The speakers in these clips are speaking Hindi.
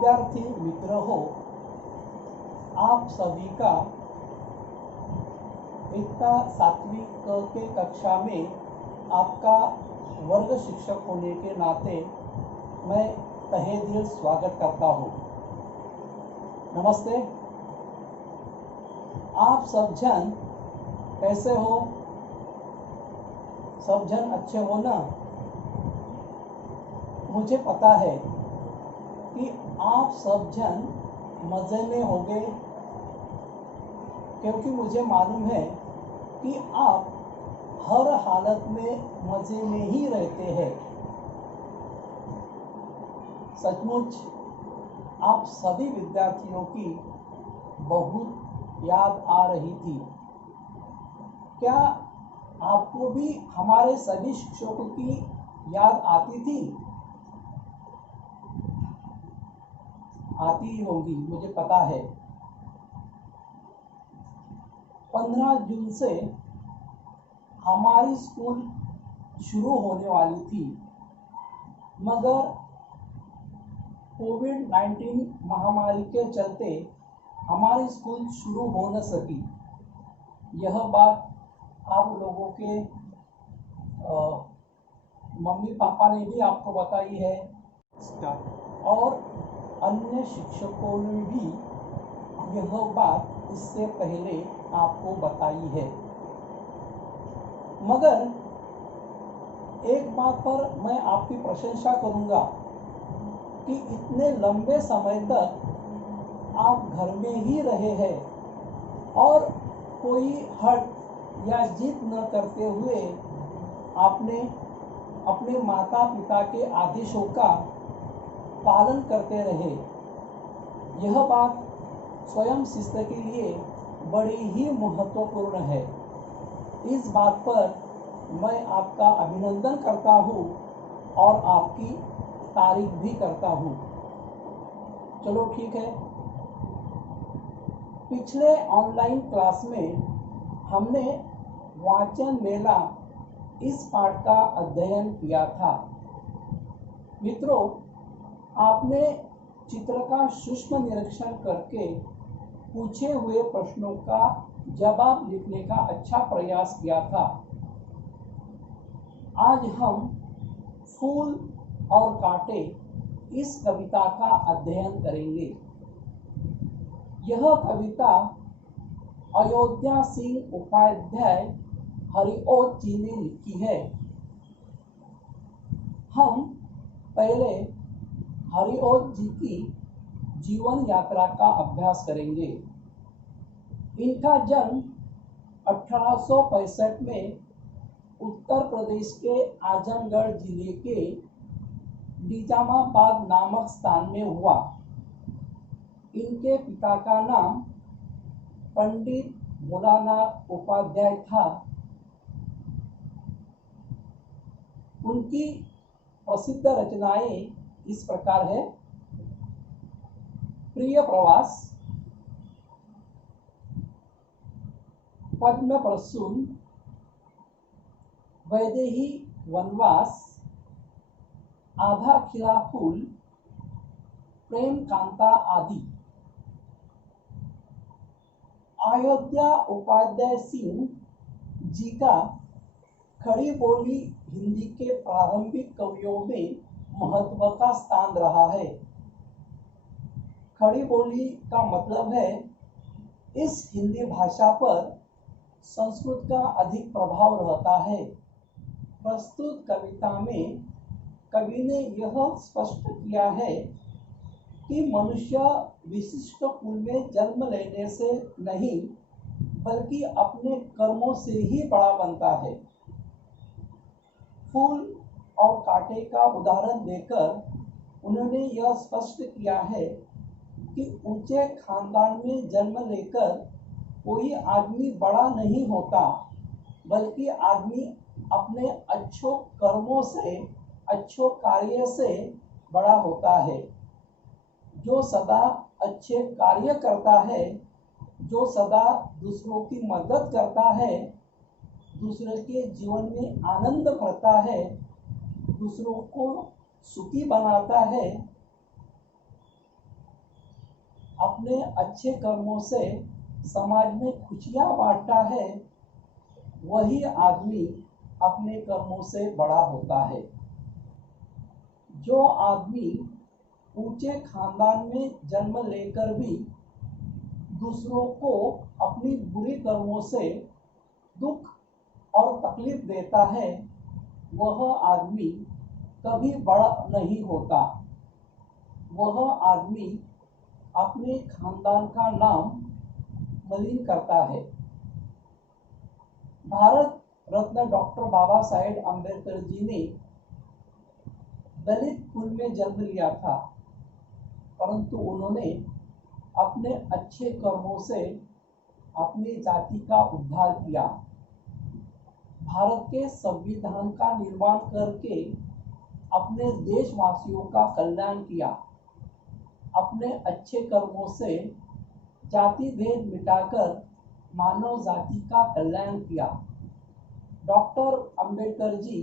विद्यार्थी मित्र हो, आप सभी का इतना 7वीं के कक्षा में आपका वर्ग शिक्षक होने के नाते मैं तहे दिल स्वागत करता हूँ। नमस्ते। आप सब जन कैसे हो? सब जन अच्छे हो ना? मुझे पता है कि आप सब जन मज़े में होंगे, क्योंकि मुझे मालूम है कि आप हर हालत में मज़े में ही रहते हैं। सचमुच आप सभी विद्यार्थियों की बहुत याद आ रही थी। क्या आपको भी हमारे सभी शिक्षकों की याद आती थी? आती ही होगी, मुझे पता है। 15 जून से हमारी स्कूल शुरू होने वाली थी, मगर कोविड-19 महामारी के चलते हमारी स्कूल शुरू हो न सकी। यह बात आप लोगों के मम्मी पापा ने भी आपको बताई है और अन्य शिक्षकों ने भी यह बात इससे पहले आपको बताई है। मगर एक बात पर मैं आपकी प्रशंसा करूंगा कि इतने लंबे समय तक आप घर में ही रहे हैं और कोई हट या जिद न करते हुए आपने अपने माता पिता के आदेशों का पालन करते रहे। यह बात स्वयं शिस्त के लिए बड़ी ही महत्वपूर्ण है। इस बात पर मैं आपका अभिनंदन करता हूँ और आपकी तारीफ भी करता हूँ। चलो ठीक है। पिछले ऑनलाइन क्लास में हमने वाचन मेला इस पाठ का अध्ययन किया था। मित्रों, आपने चित्र का सूक्ष्म निरीक्षण करके पूछे हुए प्रश्नों का जवाब लिखने का अच्छा प्रयास किया था। आज हम फूल और कांटे इस कविता का अध्ययन करेंगे। यह कविता अयोध्या सिंह उपाध्याय हरिओत जी ने लिखी है। हम पहले हरिओत जी की जीवन यात्रा का अभ्यास करेंगे। इनका जन्म 1865 में उत्तर प्रदेश के आजमगढ़ जिले के निजामाबाद नामक स्थान में हुआ। इनके पिता का नाम पंडित भोलानाथ उपाध्याय था। उनकी प्रसिद्ध रचनाएं इस प्रकार है: प्रिय प्रवास, पद्म प्रसून, वैदेही वनवास, आधा खिला फूल, प्रेम कांता आदि। अयोध्या उपाध्याय सिंह जी का खड़ी बोली हिंदी के प्रारंभिक कवियों में महत्व का स्थान रहा है। खड़ी बोली का मतलब है इस हिंदी भाषा पर संस्कृत का अधिक प्रभाव रहता है। प्रस्तुत कविता में कवि ने यह स्पष्ट किया है कि मनुष्य विशिष्ट कुल में जन्म लेने से नहीं, बल्कि अपने कर्मों से ही बड़ा बनता है। फूल और कांटे का उदाहरण देकर उन्होंने यह स्पष्ट किया है कि ऊंचे खानदान में जन्म लेकर कोई आदमी बड़ा नहीं होता, बल्कि आदमी अपने अच्छे कर्मों से, अच्छे कार्य से बड़ा होता है। जो सदा अच्छे कार्य करता है, जो सदा दूसरों की मदद करता है, दूसरे के जीवन में आनंद भरता है, दूसरों को सुखी बनाता है, अपने अच्छे कर्मों से समाज में खुशियाँ बांटता है, वही आदमी अपने कर्मों से बड़ा होता है। जो आदमी ऊंचे खानदान में जन्म लेकर भी दूसरों को अपनी बुरी कर्मों से दुख और तकलीफ देता है, वह आदमी कभी बड़ा नहीं होता। वह आदमी अपने खानदान का नाम मलिन करता है। भारत रत्न डॉक्टर बाबा साहेब अम्बेडकर जी ने दलित कुल में जन्म लिया था, परंतु उन्होंने अपने अच्छे कर्मों से अपनी जाति का उद्धार किया। भारत के संविधान का निर्माण करके अपने देशवासियों का कल्याण किया। अपने अच्छे कर्मों से जाति भेद मिटाकर मानव जाति का कल्याण किया। डॉक्टर अंबेडकर जी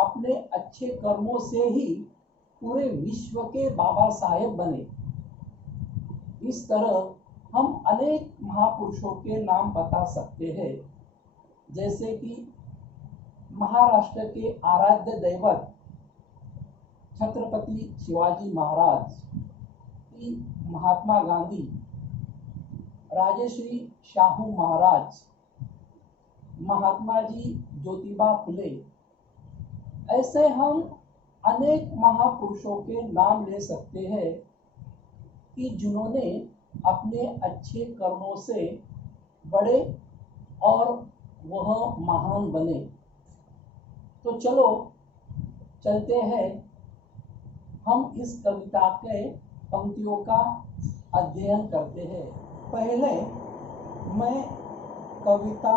अपने अच्छे कर्मों से ही पूरे विश्व के बाबा साहेब बने। इस तरह हम अनेक महापुरुषों के नाम बता सकते हैं, जैसे कि महाराष्ट्र के आराध्य दैवत छत्रपति शिवाजी महाराज, महात्मा गांधी, राजश्री शाहू महाराज, महात्मा जी ज्योतिबा फुले। ऐसे हम अनेक महापुरुषों के नाम ले सकते हैं कि जिन्होंने अपने अच्छे कर्मों से बड़े और वह महान बने। तो चलो चलते हैं, हम इस कविता के पंक्तियों का अध्ययन करते हैं। पहले मैं कविता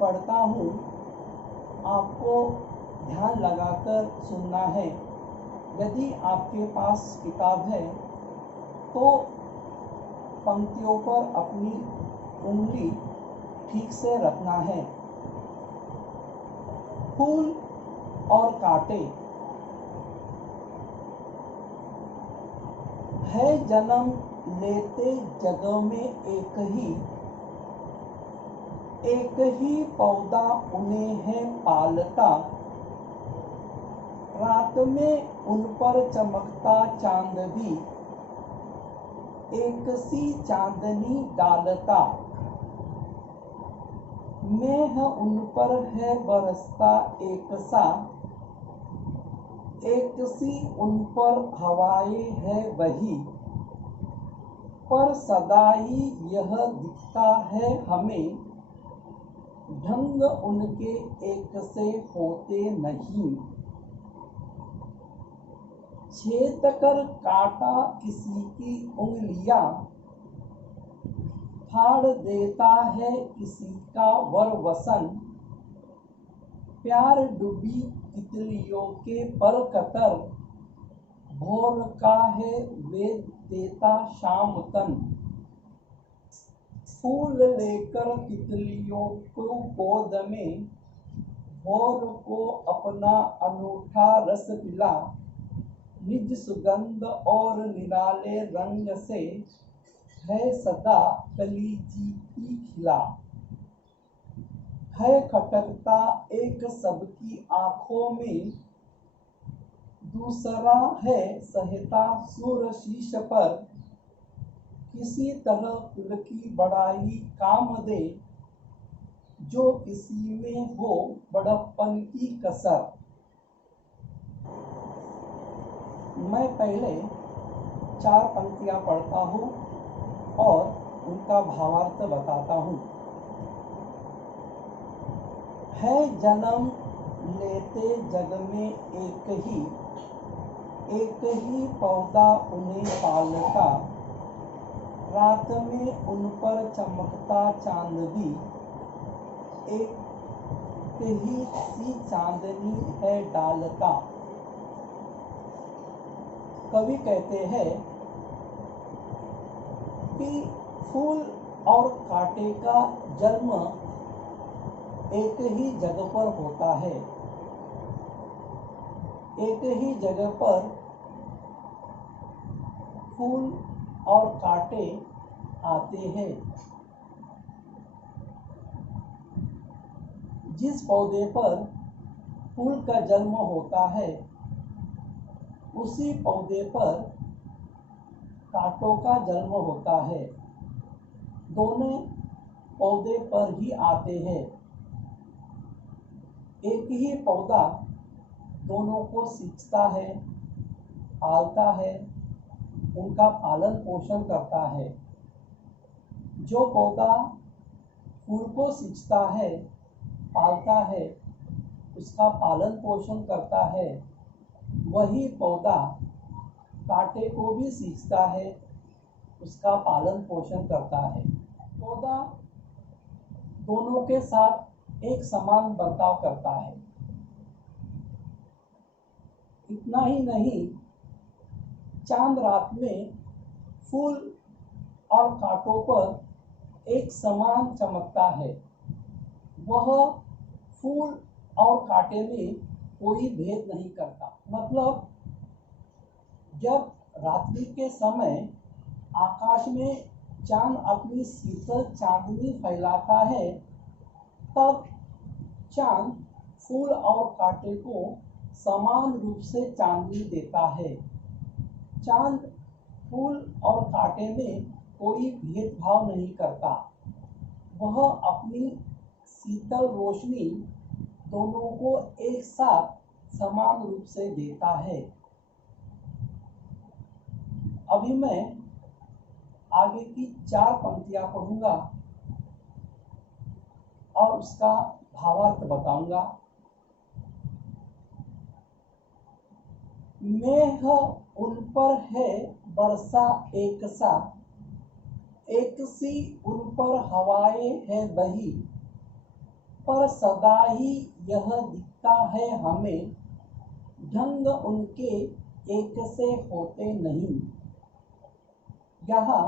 पढ़ता हूँ, आपको ध्यान लगाकर सुनना है। यदि आपके पास किताब है तो पंक्तियों पर अपनी उंगली ठीक से रखना है। फूल और कांटे, है जन्म लेते जग में एक ही पौधा उन्हें है पालता, रात में उन पर चमकता चांद भी एक सी चांदनी डालता, मेह उन पर है बरसता एक सी उन पर हवाएं है बही, पर सदा ही यह दिखता है हमें, ढंग उनके एक से होते नहीं। छेद कर काटा किसी की उंगलियां, फाड़ देता है किसी का वर वसन, प्यार डूबी तितलियों के पर कतर, भोर का है वेद देता शाम तन, फूल लेकर तितलियों को गोद में, भोर को अपना अनूठा रस पिला, निज सुगंध और निराले रंग से है सदा कली जीती खिला, है खटकता एक सबकी आंखों में, दूसरा है सहता सूर शीश पर, किसी तरह कुल की बड़ाई काम दे, जो किसी में हो बड़प्पन की कसर। मैं पहले 4 पंक्तियां पढ़ता हूँ और उनका भावार्थ बताता हूँ। है जन्म लेते जग में एक ही पौधा उन्हें पालता, रात में उन पर चमकता चांद भी एक ही सी चांदनी है डालता। कवि कहते हैं कि फूल और कांटे का जन्म एक ही जगह पर होता है। एक ही जगह पर फूल और कांटे आते हैं। जिस पौधे पर फूल का जन्म होता है उसी पौधे पर कांटों का जन्म होता है। दोनों पौधे पर ही आते हैं। एक ही पौधा दोनों को सींचता है, पालता है, उनका पालन पोषण करता है। जो पौधा फूल को सींचता है, पालता है, उसका पालन पोषण करता है, वही पौधा कांटे को भी सींचता है, उसका पालन पोषण करता है। पौधा दोनों के साथ एक समान बर्ताव करता है। इतना ही नहीं, चांद रात में फूल और कांटों पर एक समान चमकता है। वह फूल और कांटे में कोई भेद नहीं करता। मतलब जब रात्रि के समय आकाश में चांद अपनी शीतल चांदनी फैलाता है, तब चांद फूल और कांटे को समान रूप से चांदनी देता है। चांद फूल और कांटे में कोई भेदभाव नहीं करता। वह अपनी शीतल रोशनी दोनों को एक साथ समान रूप से देता है। अभी मैं आगे की 4 पंक्तियां पढ़ूंगा और उसका भावार्थ बताऊंगा। मेघ उन पर है बरसा एक सा, एक सी उन पर हवाएं है बही, पर सदा ही यह दिखता है हमें, ढंग उनके एक से होते नहीं। यहाँ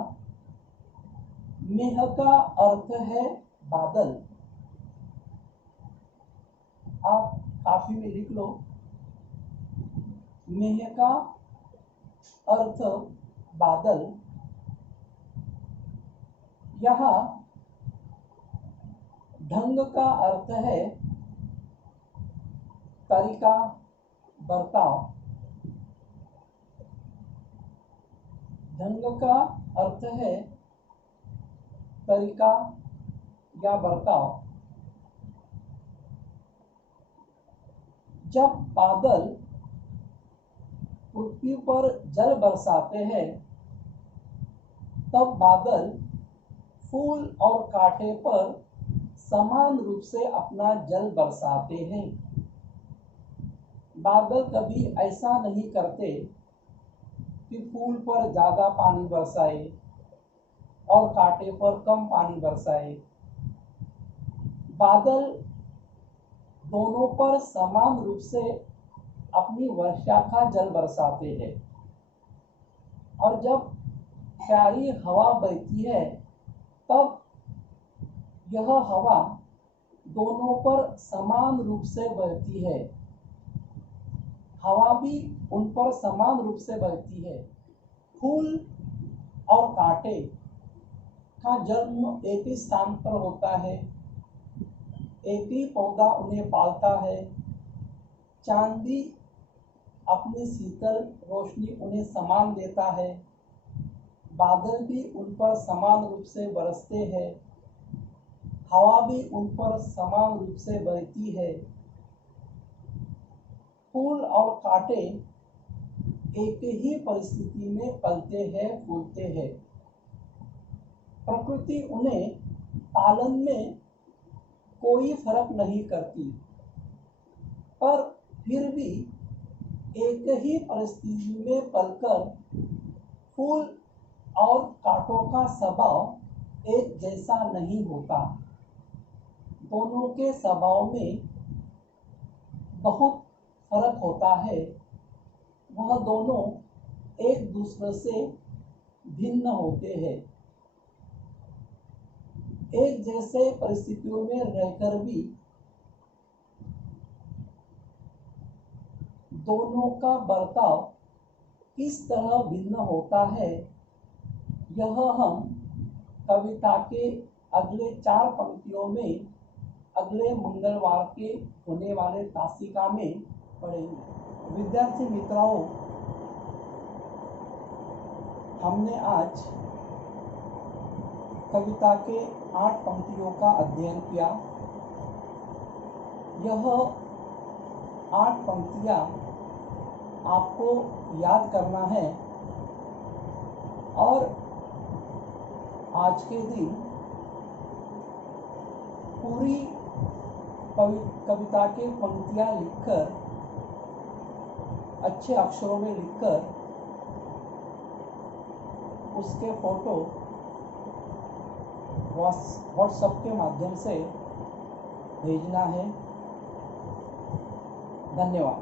मेघ का अर्थ है बादल। आप काफी में लिख लो। मेघ का अर्थ बादल। यहाँ ढंग का अर्थ है तरीका, बर्ताव। ढंग का अर्थ है तरीका या बर्ताव। जब बादल पृथ्वी पर जल बरसाते हैं, तब बादल फूल और कांटे पर समान रूप से अपना जल बरसाते हैं। बादल कभी ऐसा नहीं करते कि फूल पर ज्यादा पानी बरसाए और कांटे पर कम पानी बरसाए। बादल दोनों पर समान रूप से अपनी वर्षा का जल बरसाते हैं। और जब प्यारी हवा बहती है, तब यह हवा दोनों पर समान रूप से बहती है। हवा भी उन पर समान रूप से बहती है। फूल और कांटे का जन्म एक ही स्थान पर होता है। एक ही पौधा उन्हें पालता है। चांद भी अपनी शीतल रोशनी उन्हें समान देता है। बादल भी उन पर समान रूप से बरसते हैं। हवा भी उन पर समान रूप से बहती है। फूल और कांटे एक ही परिस्थिति में पलते हैं, फूलते हैं। प्रकृति उन्हें पालन में कोई फर्क नहीं करती, पर फिर भी एक ही परिस्थिति में पलकर फूल और कांटों का स्वभाव एक जैसा नहीं होता। दोनों के स्वभाव में बहुत फर्क होता है। वह दोनों एक दूसरे से भिन्न होते हैं। एक जैसे परिस्थितियों में रहकर भी दोनों का बर्ताव किस तरह भिन्न होता है, यह हम कविता के अगले 4 पंक्तियों में अगले मंगलवार के होने वाले तासिका में पढ़ेंगे। विद्यार्थी मित्रों, हमने आज कविता के 8 पंक्तियों का अध्ययन किया। यह 8 पंक्तियां आपको याद करना है और आज के दिन पूरी कविता के पंक्तियां लिखकर, अच्छे अक्षरों में लिखकर उसके फोटो व्हाट्सएप के माध्यम से भेजना है। धन्यवाद।